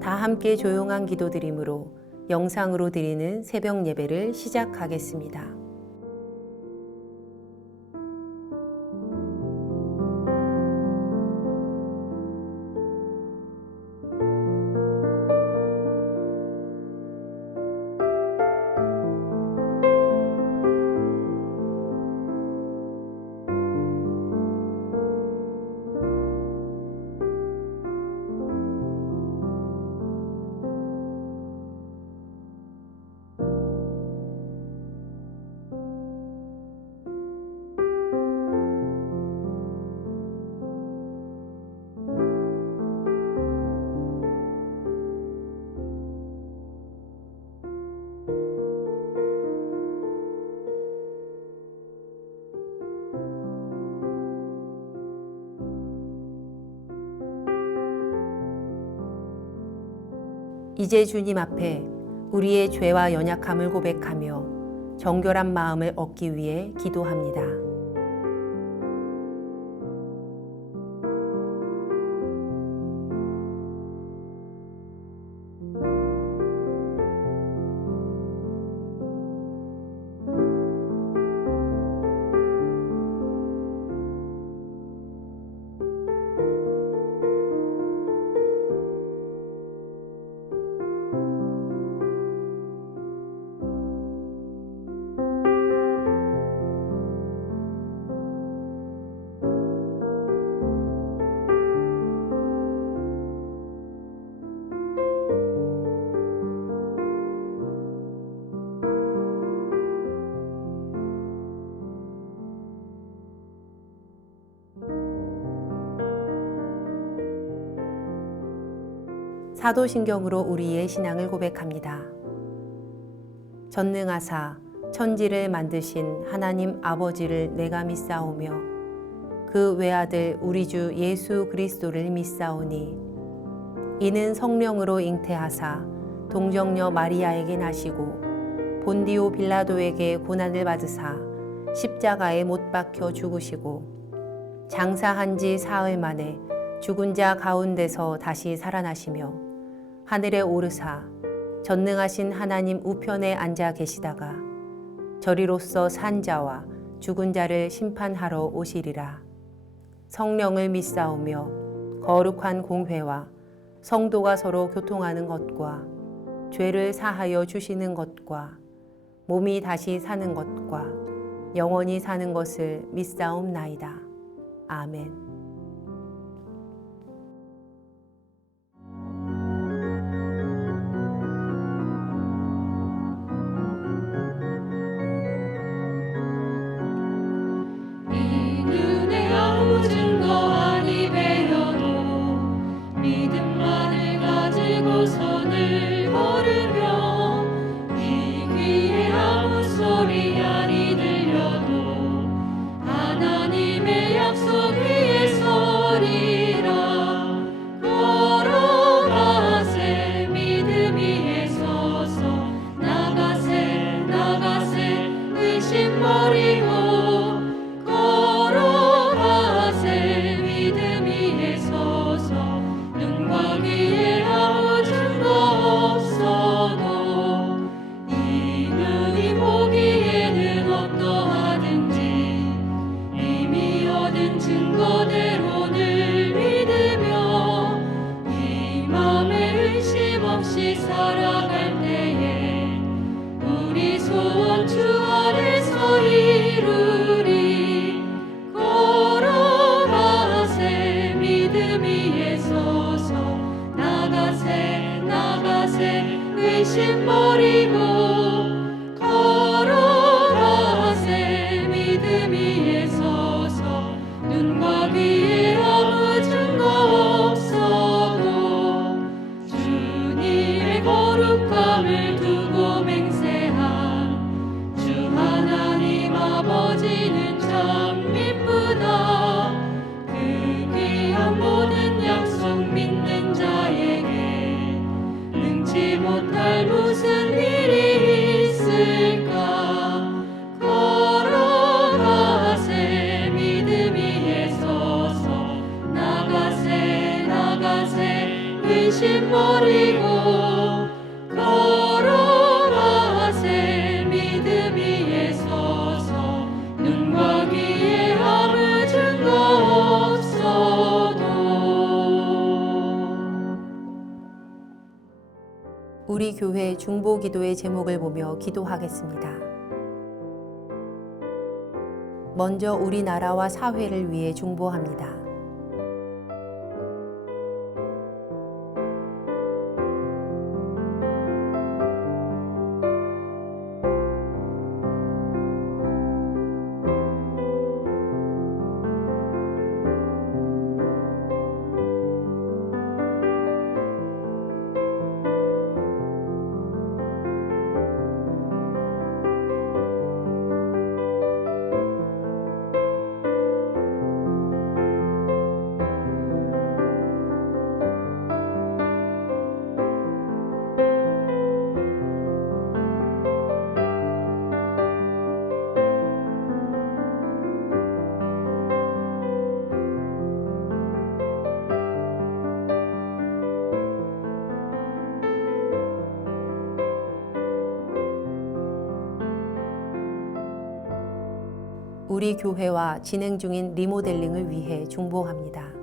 다 함께 조용한 기도드림으로 영상으로 드리는 새벽 예배를 시작하겠습니다. 이제 주님 앞에 우리의 죄와 연약함을 고백하며 정결한 마음을 얻기 위해 기도합니다. 사도신경으로 우리의 신앙을 고백합니다. 전능하사 천지를 만드신 하나님 아버지를 내가 믿사오며 그 외아들 우리 주 예수 그리스도를 믿사오니 이는 성령으로 잉태하사 동정녀 마리아에게 나시고 본디오 빌라도에게 고난을 받으사 십자가에 못 박혀 죽으시고 장사한 지 사흘 만에 죽은 자 가운데서 다시 살아나시며 하늘에 오르사 전능하신 하나님 우편에 앉아 계시다가 저리로서 산 자와 죽은 자를 심판하러 오시리라. 성령을 믿사오며 거룩한 공회와 성도가 서로 교통하는 것과 죄를 사하여 주시는 것과 몸이 다시 사는 것과 영원히 사는 것을 믿사옵나이다. 아멘. 의심 버리고 걸어가세 믿음 위에 서서 눈과 귀에 아무 증거 없어도 주님의 거룩함을 두고 맹세한 주 하나님 아버지는 참 미쁘다. 그 귀한 모든 약속 믿는 자에게 능치 못할 무슨 일 욕심 버리고 걸어가세. 믿음 위에 서서 눈과 귀에 아무 증거 없어도. 우리 교회 중보 기도의 제목을 보며 기도하겠습니다. 먼저 우리나라와 사회를 위해 중보합니다. 우리 교회와 진행 중인 리모델링을 위해 중보합니다.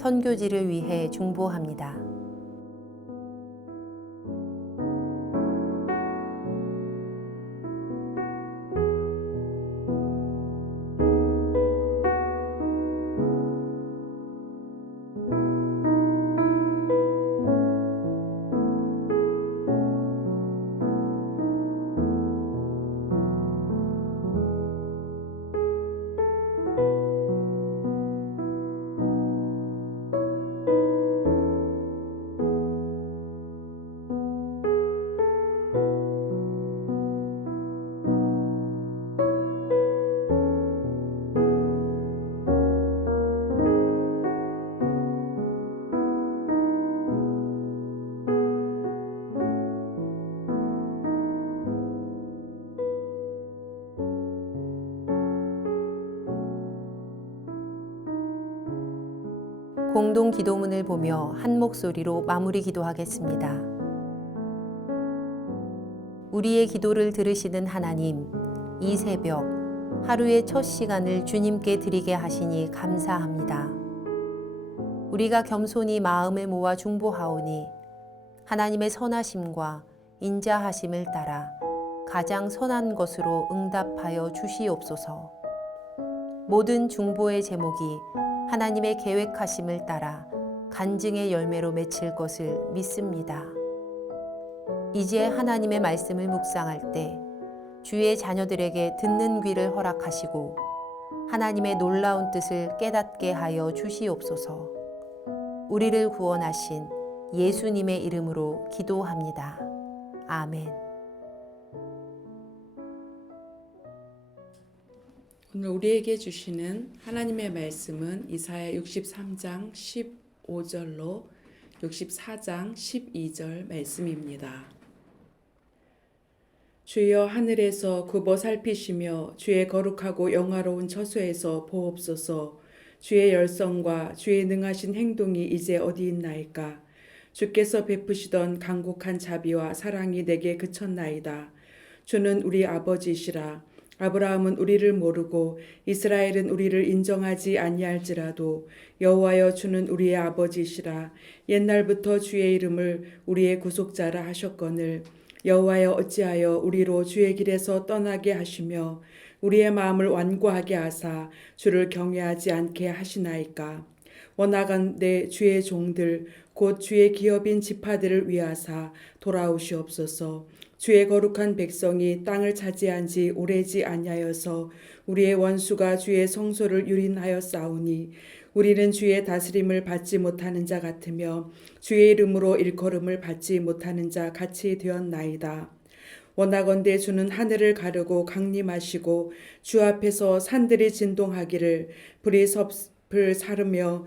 선교지를 위해 중보합니다. 공동 기도문을 보며 한 목소리로 마무리 기도하겠습니다. 우리의 기도를 들으시는 하나님, 이 새벽 하루의 첫 시간을 주님께 드리게 하시니 감사합니다. 우리가 겸손히 마음을 모아 중보하오니 하나님의 선하심과 인자하심을 따라 가장 선한 것으로 응답하여 주시옵소서. 모든 중보의 제목이 하나님의 계획하심을 따라 간증의 열매로 맺힐 것을 믿습니다. 이제 하나님의 말씀을 묵상할 때 주의 자녀들에게 듣는 귀를 허락하시고 하나님의 놀라운 뜻을 깨닫게 하여 주시옵소서. 우리를 구원하신 예수님의 이름으로 기도합니다. 아멘. 오늘 우리에게 주시는 하나님의 말씀은 이사야 63장 15절로 64장 12절 말씀입니다. 주여 하늘에서 굽어 살피시며 주의 거룩하고 영화로운 처소에서 보옵소서. 주의 열성과 주의 능하신 행동이 이제 어디 있나이까. 주께서 베푸시던 간곡한 자비와 사랑이 내게 그쳤나이다. 주는 우리 아버지시라. 아브라함은 우리를 모르고 이스라엘은 우리를 인정하지 아니할지라도 여호와여 주는 우리의 아버지시라. 옛날부터 주의 이름을 우리의 구속자라 하셨거늘 여호와여 어찌하여 우리로 주의 길에서 떠나게 하시며 우리의 마음을 완고하게 하사 주를 경외하지 않게 하시나이까. 원하건대 주의 종들 곧 주의 기업인 지파들을 위하사 돌아오시옵소서. 주의 거룩한 백성이 땅을 차지한 지 오래지 아니하여서 우리의 원수가 주의 성소를 유린하였사오니 우리는 주의 다스림을 받지 못하는 자 같으며 주의 이름으로 일컬음을 받지 못하는 자 같이 되었나이다. 원하건대 주는 하늘을 가르고 강림하시고 주 앞에서 산들이 진동하기를 불이 섭을 사르며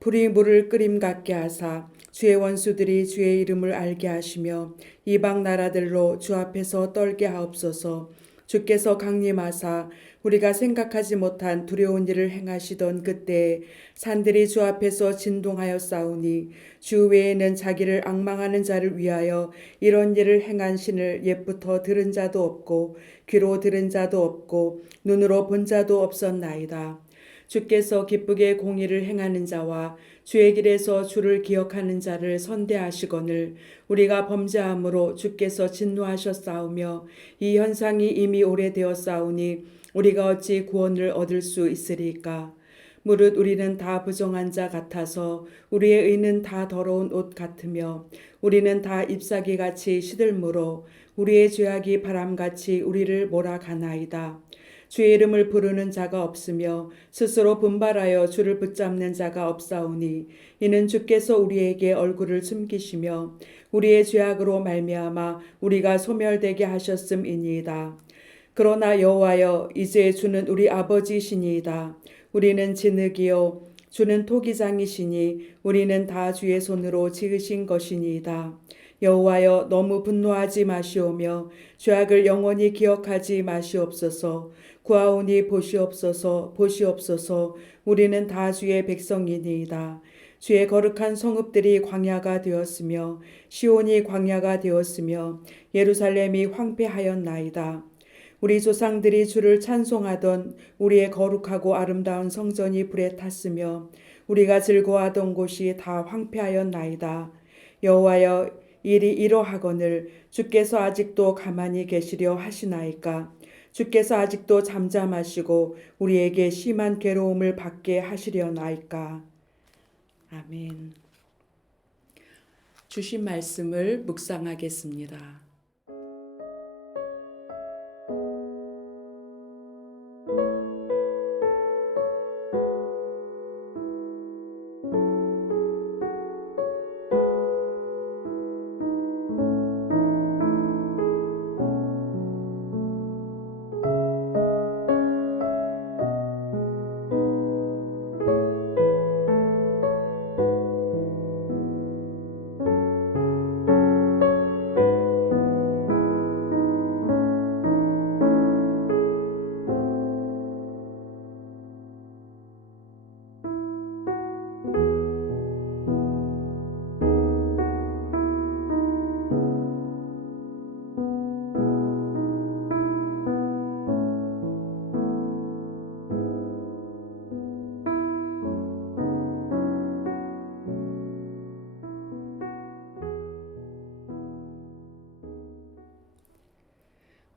불이 물을 끓임 같게 하사 주의 원수들이 주의 이름을 알게 하시며 이방 나라들로 주 앞에서 떨게 하옵소서. 주께서 강림하사 우리가 생각하지 못한 두려운 일을 행하시던 그때에 산들이 주 앞에서 진동하였사오니 주 외에는 자기를 앙망하는 자를 위하여 이런 일을 행한 신을 옛부터 들은 자도 없고 귀로 들은 자도 없고 눈으로 본 자도 없었나이다. 주께서 기쁘게 공의를 행하는 자와 주의 길에서 주를 기억하는 자를 선대하시거늘 우리가 범죄함으로 주께서 진노하셨사오며 이 현상이 이미 오래되었사오니 우리가 어찌 구원을 얻을 수 있으리까. 무릇 우리는 다 부정한 자 같아서 우리의 의는 다 더러운 옷 같으며 우리는 다 잎사귀같이 시들므로 우리의 죄악이 바람같이 우리를 몰아가나이다. 주의 이름을 부르는 자가 없으며 스스로 분발하여 주를 붙잡는 자가 없사오니 이는 주께서 우리에게 얼굴을 숨기시며 우리의 죄악으로 말미암아 우리가 소멸되게 하셨음이니이다. 그러나 여호와여 이제 주는 우리 아버지시니이다. 우리는 진흙이요 주는 토기장이시니 우리는 다 주의 손으로 지으신 것이니이다. 여호와여 너무 분노하지 마시오며 죄악을 영원히 기억하지 마시옵소서. 구하오니 보시옵소서 보시옵소서. 우리는 다 주의 백성이니이다. 주의 거룩한 성읍들이 광야가 되었으며 시온이 광야가 되었으며 예루살렘이 황폐하였나이다. 우리 조상들이 주를 찬송하던 우리의 거룩하고 아름다운 성전이 불에 탔으며 우리가 즐거워하던 곳이 다 황폐하였나이다. 여호와여 일이 이러하거늘 주께서 아직도 가만히 계시려 하시나이까. 주께서 아직도 잠잠하시고 우리에게 심한 괴로움을 받게 하시려나이까. 아멘. 주신 말씀을 묵상하겠습니다.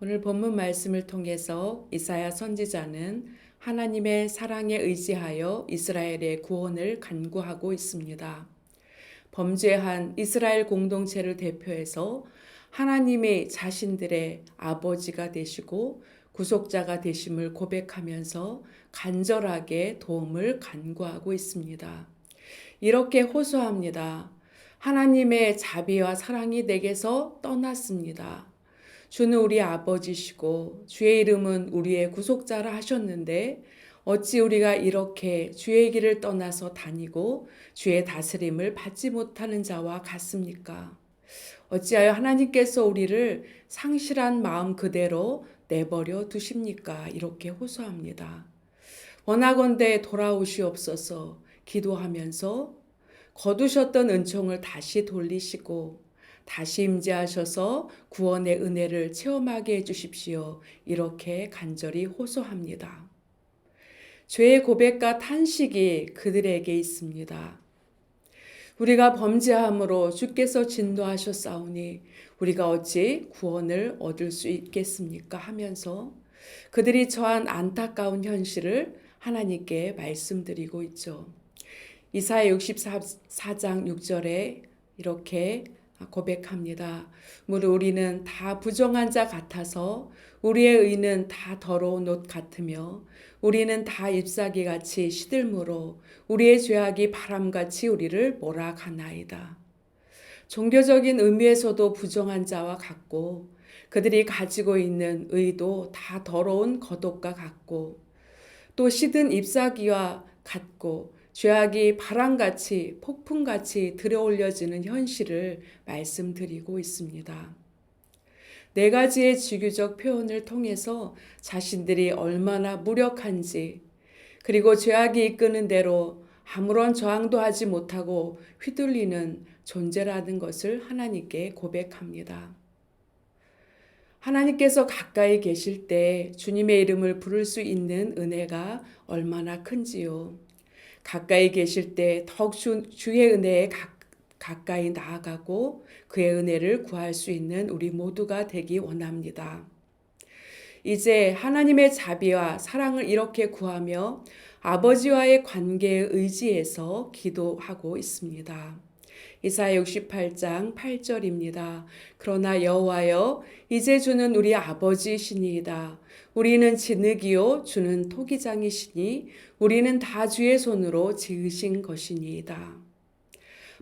오늘 본문 말씀을 통해서 이사야 선지자는 하나님의 사랑에 의지하여 이스라엘의 구원을 간구하고 있습니다. 범죄한 이스라엘 공동체를 대표해서 하나님이 자신들의 아버지가 되시고 구속자가 되심을 고백하면서 간절하게 도움을 간구하고 있습니다. 이렇게 호소합니다. 하나님의 자비와 사랑이 내게서 떠났습니다. 주는 우리 아버지시고 주의 이름은 우리의 구속자라 하셨는데 어찌 우리가 이렇게 주의 길을 떠나서 다니고 주의 다스림을 받지 못하는 자와 같습니까? 어찌하여 하나님께서 우리를 상실한 마음 그대로 내버려 두십니까? 이렇게 호소합니다. 원하건대 돌아오시옵소서 기도하면서 거두셨던 은총을 다시 돌리시고 다시 임재하셔서 구원의 은혜를 체험하게 해주십시오. 이렇게 간절히 호소합니다. 죄의 고백과 탄식이 그들에게 있습니다. 우리가 범죄함으로 주께서 진노하셨사오니 우리가 어찌 구원을 얻을 수 있겠습니까? 하면서 그들이 처한 안타까운 현실을 하나님께 말씀드리고 있죠. 이사야 64장 6절에 이렇게 고백합니다. 무릇 우리는 다 부정한 자 같아서 우리의 의는 다 더러운 옷 같으며 우리는 다 잎사귀같이 시들므로 우리의 죄악이 바람같이 우리를 몰아가나이다. 종교적인 의미에서도 부정한 자와 같고 그들이 가지고 있는 의도 다 더러운 겉옷과 같고 또 시든 잎사귀와 같고 죄악이 바람같이 폭풍같이 들어올려지는 현실을 말씀드리고 있습니다. 네 가지의 지규적 표현을 통해서 자신들이 얼마나 무력한지 그리고 죄악이 이끄는 대로 아무런 저항도 하지 못하고 휘둘리는 존재라는 것을 하나님께 고백합니다. 하나님께서 가까이 계실 때 주님의 이름을 부를 수 있는 은혜가 얼마나 큰지요. 가까이 계실 때 더욱 주의 은혜에 가까이 나아가고 그의 은혜를 구할 수 있는 우리 모두가 되기 원합니다. 이제 하나님의 자비와 사랑을 이렇게 구하며 아버지와의 관계에 의지해서 기도하고 있습니다. 이사야 68장 8절입니다. 그러나 여호와여 이제 주는 우리 아버지시니이다. 우리는 진흙이요 주는 토기장이시니 우리는 다 주의 손으로 지으신 것이니이다.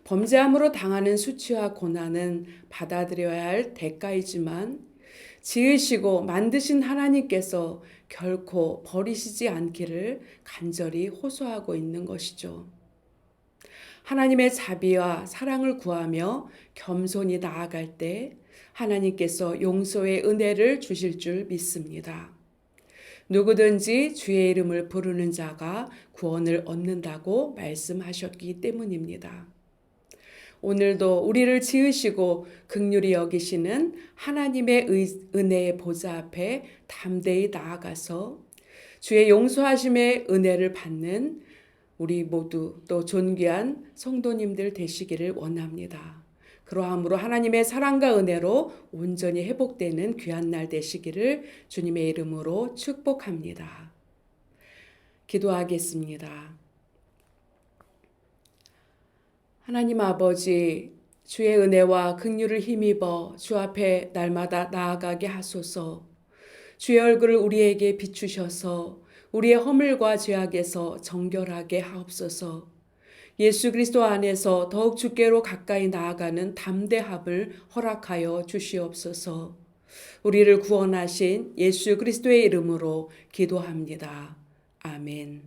범죄함으로 당하는 수치와 고난은 받아들여야 할 대가이지만 지으시고 만드신 하나님께서 결코 버리시지 않기를 간절히 호소하고 있는 것이죠. 하나님의 자비와 사랑을 구하며 겸손히 나아갈 때 하나님께서 용서의 은혜를 주실 줄 믿습니다. 누구든지 주의 이름을 부르는 자가 구원을 얻는다고 말씀하셨기 때문입니다. 오늘도 우리를 지으시고 긍휼히 여기시는 하나님의 은혜의 보좌 앞에 담대히 나아가서 주의 용서하심의 은혜를 받는 우리 모두 또 존귀한 성도님들 되시기를 원합니다. 그러함으로 하나님의 사랑과 은혜로 온전히 회복되는 귀한 날 되시기를 주님의 이름으로 축복합니다. 기도하겠습니다. 하나님 아버지, 주의 은혜와 긍휼을 힘입어 주 앞에 날마다 나아가게 하소서. 주의 얼굴을 우리에게 비추셔서 우리의 허물과 죄악에서 정결하게 하옵소서. 예수 그리스도 안에서 더욱 주께로 가까이 나아가는 담대함을 허락하여 주시옵소서. 우리를 구원하신 예수 그리스도의 이름으로 기도합니다. 아멘.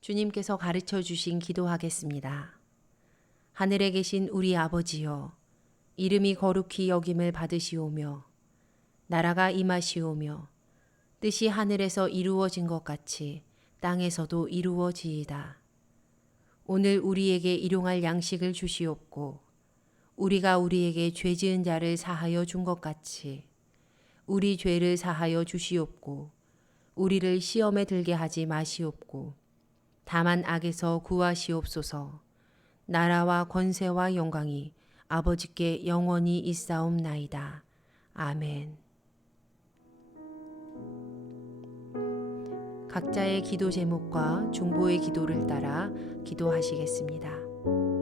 주님께서 가르쳐 주신 기도하겠습니다. 하늘에 계신 우리 아버지여, 이름이 거룩히 여김을 받으시오며 나라가 임하시오며 뜻이 하늘에서 이루어진 것 같이 땅에서도 이루어지이다. 오늘 우리에게 일용할 양식을 주시옵고 우리가 우리에게 죄 지은 자를 사하여 준 것 같이 우리 죄를 사하여 주시옵고 우리를 시험에 들게 하지 마시옵고 다만 악에서 구하시옵소서. 나라와 권세와 영광이 아버지께 영원히 있사옵나이다. 아멘. 각자의 기도 제목과 중보의 기도를 따라 기도하시겠습니다.